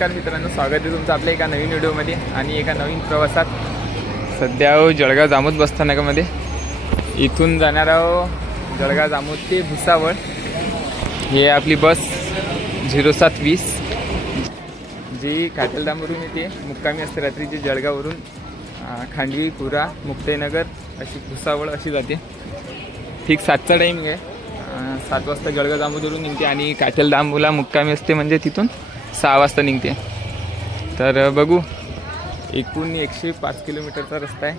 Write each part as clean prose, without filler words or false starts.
नमस्कार मित्रांनो, स्वागत आहे तुमचं आपल्या एका नवीन व्हिडिओमध्ये आणि एका नवीन प्रवासात. सध्या जळगाव जामोद बसस्थानकामध्ये इथून जाणार आहोत जळगाव जामोद ते भुसावळ. हे आपली बस 0720 जी काटलधामवरून येते, मुक्कामी असते रात्रीची जळगाववरून खांडवी, पुरा, मुक्ताईनगर अशी भुसावळ अशी जाते. ठीक 7चा टाईमिंग आहे. 7 वाजता जळगाव जामोदवरून निघते आणि काटलधामला मुक्कामी असते, म्हणजे तिथून 6 वाजता निघते. तर बघू, एकूण 105 किलोमीटरचा रस्ता आहे,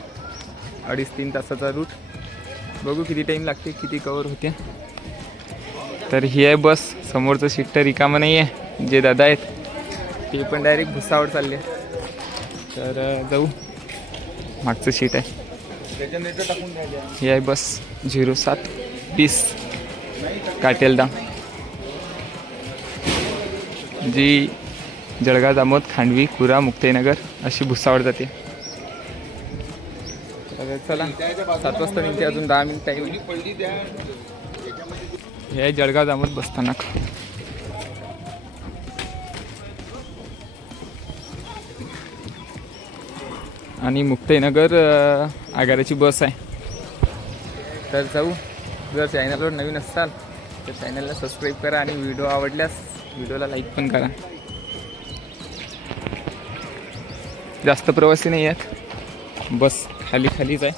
2.5-3 तासाचा रूट. बघू किती टाईम लागते, किती कवर होते. तर ही आहे बस. समोरचं सीट तर रिकामं नाही आहे. जे दादा आहेत ते पण डायरेक्ट भुसावळ चालले. तर जाऊ, मागचं सीट आहे. ही आहे बस 0720 काटेलधाम, जी जळगाव जामोद, खांडवी, कुरा, मुक्ताईनगर अशी भुसावळ जाते. तर चला, 7 वाजता निघते, अजून 10 मिनिट टाईम. हे आहे जळगाव जामोद बसस्थानक. आणि मुक्ताईनगर आगाराची बस आहे. तर जाऊ. जर चॅनलवर नवीन असाल तर चॅनलला सबस्क्राईब करा आणि व्हिडिओ आवडल्यास व्हिडिओला लाईक पण करा. जास्त प्रवासी नाही आहेत, बस खालीच आहे.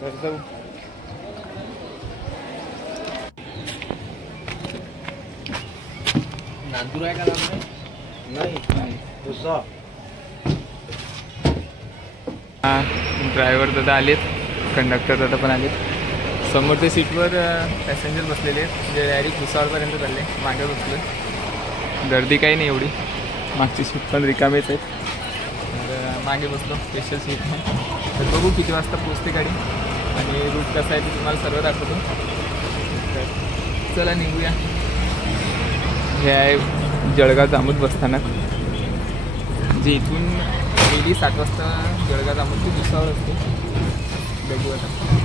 तर जाऊ. नांदूर आहे का? नाही. ड्रायव्हर दादा आलेत, कंडक्टर दादा पण आलेत. समोरच्या सीटवर पॅसेंजर बसलेले आहेत, जे डायरेक्ट भुसावळपर्यंत चालले. मागे बसलो, गर्दी काही नाही एवढी. मागची सीट पण रिकामेच आहेत. तर मागे बसलो, स्पेशल सीट आहे. तर बघू किती वाजता पोचते गाडी आणि रूट कसा आहे ते तुम्हाला सर्व दाखवतो. तर चला निघूया. हे आहे जळगाव जामोद बसस्थानक, जे इथून डेली 7 वाजता जळगाव जामोद ते भुसावळ असते. बघू आता.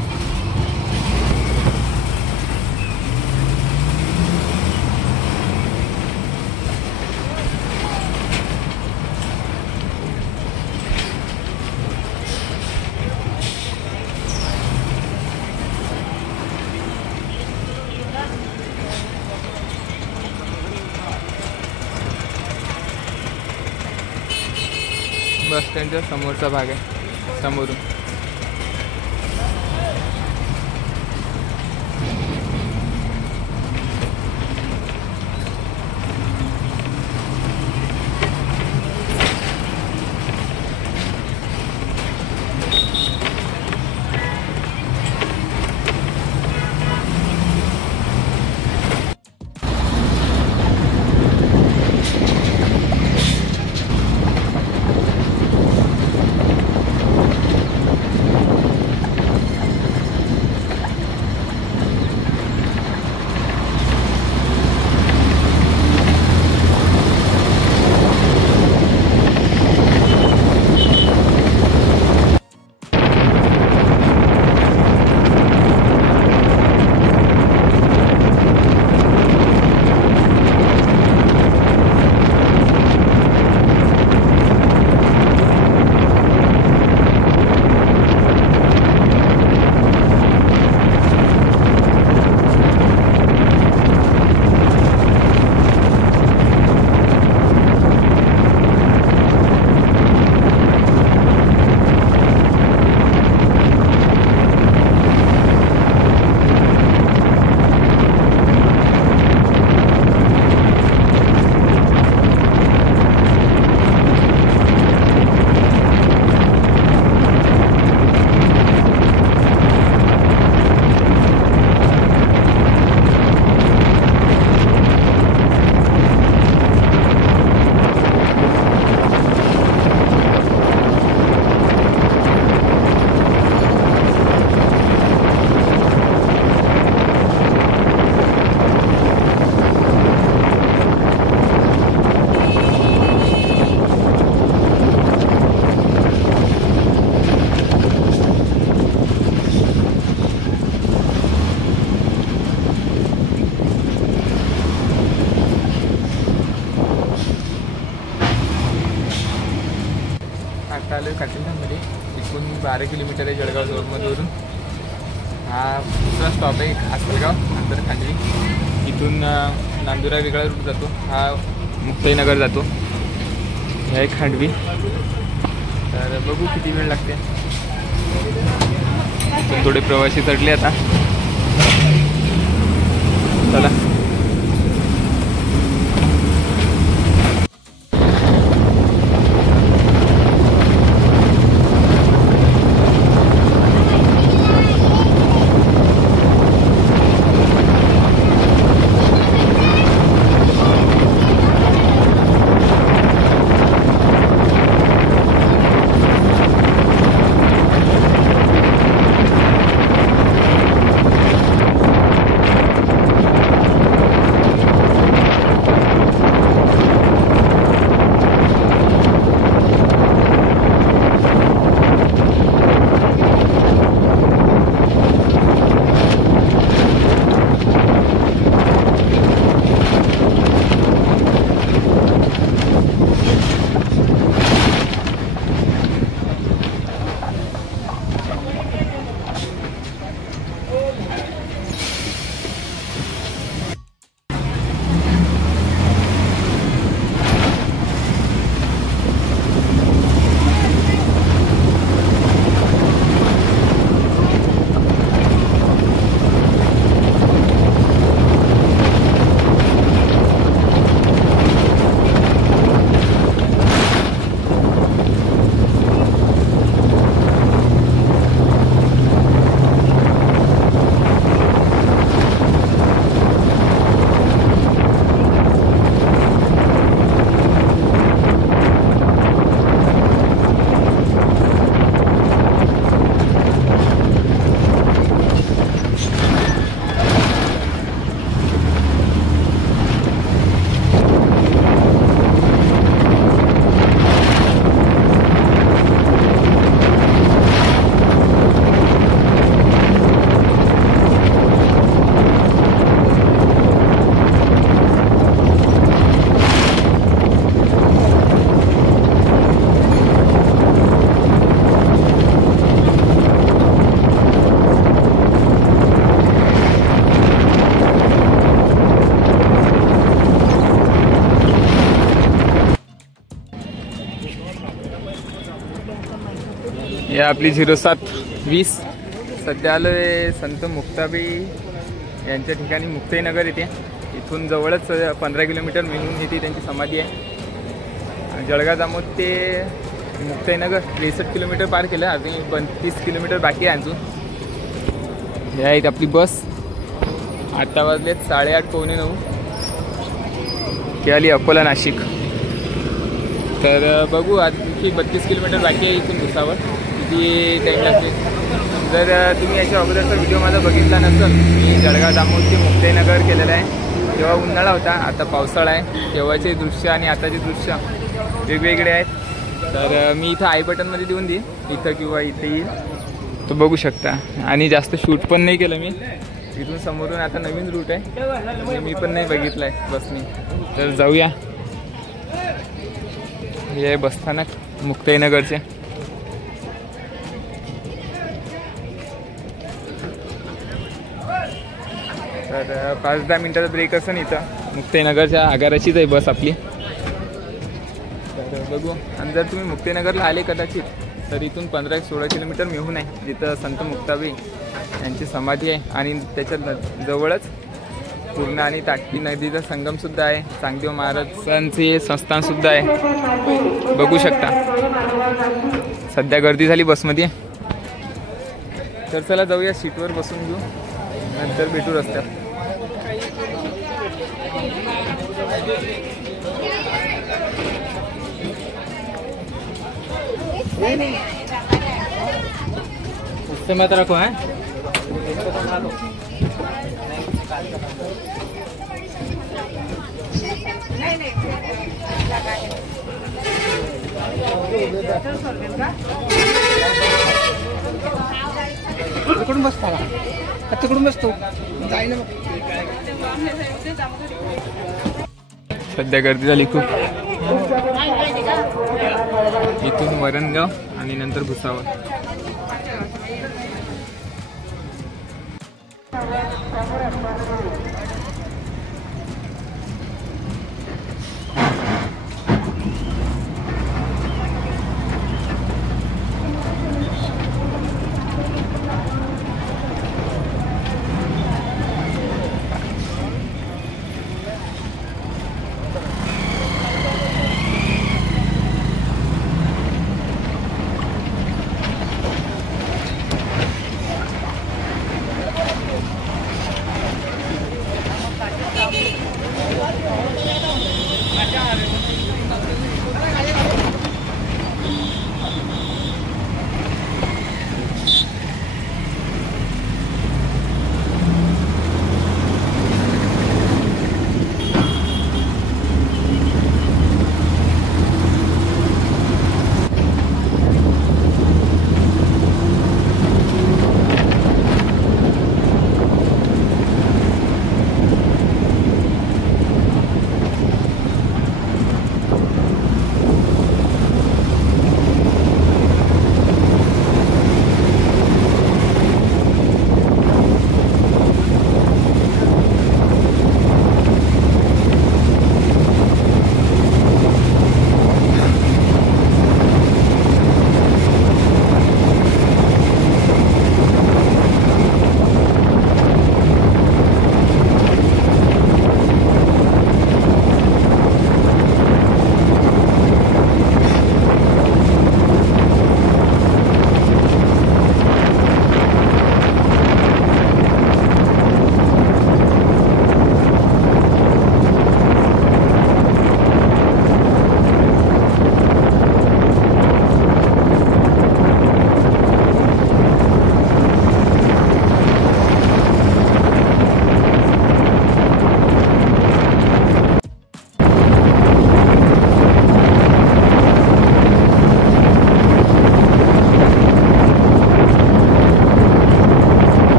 बस स्टँडच्या समोरचा भाग आहे, समोरून. आता आलो काटिंठामध्ये. इथून 12 किलोमीटर आहे जळगाव रोडमधून. हा दुसरा स्टॉप आहे आसलगाव नंतर खांडवी. इथून नांदुरा वेगळा रूट जातो, हा मुक्ताईनगर जातो, हे आहे खांडवी. तर बघू किती वेळ लागते. इथून थोडे प्रवासी चढले आता. चला या आपली 0720 सध्या आलो आहे संत मुक्ताबाई यांच्या ठिकाणी मुक्ताईनगर येते. इथून जवळच 15 किलोमीटर मिळून येते त्यांची समाधी आहे. जळगाव जामोद ते मुक्ताईनगर 63 किलोमीटर पार केलं, अजून 32 किलोमीटर बाकी आहे अजून. हे आहेत आपली बस. 8 वाजलेत, 8:30 पावणे 9 की आली अकोला नाशिक. तर बघू आणखी 32 किलोमीटर बाकी आहे इथून भुसावळ. किती टाईम लागते. जर तुम्ही याच्या अगोदरचा व्हिडिओ माझा बघितला नसेल, मी जळगाव जामोद ते मुक्ताईनगर केलेला आहे. तेव्हा उन्हाळा होता, आता पावसाळा आहे. तेव्हाचे दृश्य आणि आताचे दृश्य वेगवेगळे आहेत. तर मी इथं आय बटनमध्ये देऊन देईन, इथं किंवा इथे येईल तो बघू शकता. आणि जास्त शूट पण नाही केलं मी. इथून समोरून आता नवीन रूट आहे, मी पण नाही बघितलं आहे बसने. तर जाऊया. हे आहे बसस्थानक मुक्ताईनगरचे. तर 5-10 मिनिटाचा ब्रेक असं नाही इथं. मुक्ताईनगरच्या आगाराचीच आहे बस आपली. तर बघू. आणि जर तुम्ही मुक्ताईनगरला आले कदाचित तर इथून 15-16 किलोमीटर मिळून आहे, जिथं संत मुक्ताबाई यांची समाधी आहे. आणि त्याच्या जवळच पूर्णा आणि ताटकी नदीचा संगमसुद्धा आहे. चांगदेव महाराजांचे संस्थानसुद्धा आहे, बघू शकता. सध्या गर्दी झाली बसमध्ये. तर चला जाऊया, सीटवर बसून घेऊ, नंतर भेटू रस्त्यात. उससे मत रखो है. तिकडून बसता का? तिकडून बसतो जाईना. सध्या गर्दी झाली खूप. इथून वरणगाव आणि नंतर भुसावळ.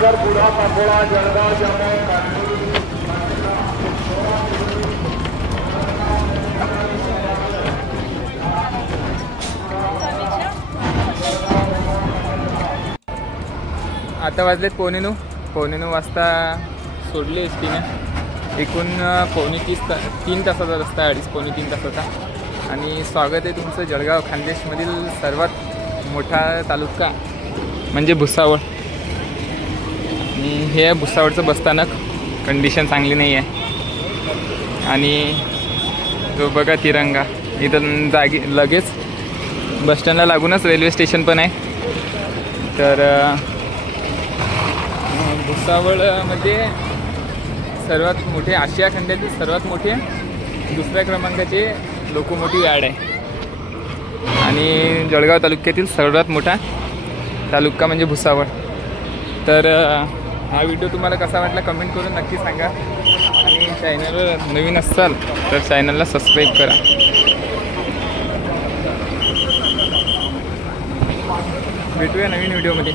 आता वाजलेत 9:45 वाजता सोडले एस टीने। एकूण 3 तासाचा रस्ता आहे, 2.5-3 तासाचा। आणि स्वागत आहे तुमचं जळगाव खानदेशमधील सर्वात मोठा तालुका म्हणजे भुसावळ। आणि हे भुसावळचं बसस्थानक, कंडिशन चांगली नाही आहे। आणि तो बघा तिरंगा, इथं लगेच बसस्टँडला लागूनच रेल्वे स्टेशन पण आहे। तर भुसावळमध्ये सर्वात मोठे, आशिया खंडातील सर्वात मोठे 2ऱ्या क्रमांकाचे लोकोमोटिव्ह यार्ड आहे। आणि जळगाव तालुक्यातील सर्वात मोठा तालुका म्हणजे भुसावळ। तर हा व्हिडिओ तुम्हाला कसा वाटला कमेंट करून नक्की सांगा। आणि चॅनलवर नवीन असाल तर चॅनलला सबस्क्राईब करा। भेटूया नवीन व्हिडिओमध्ये।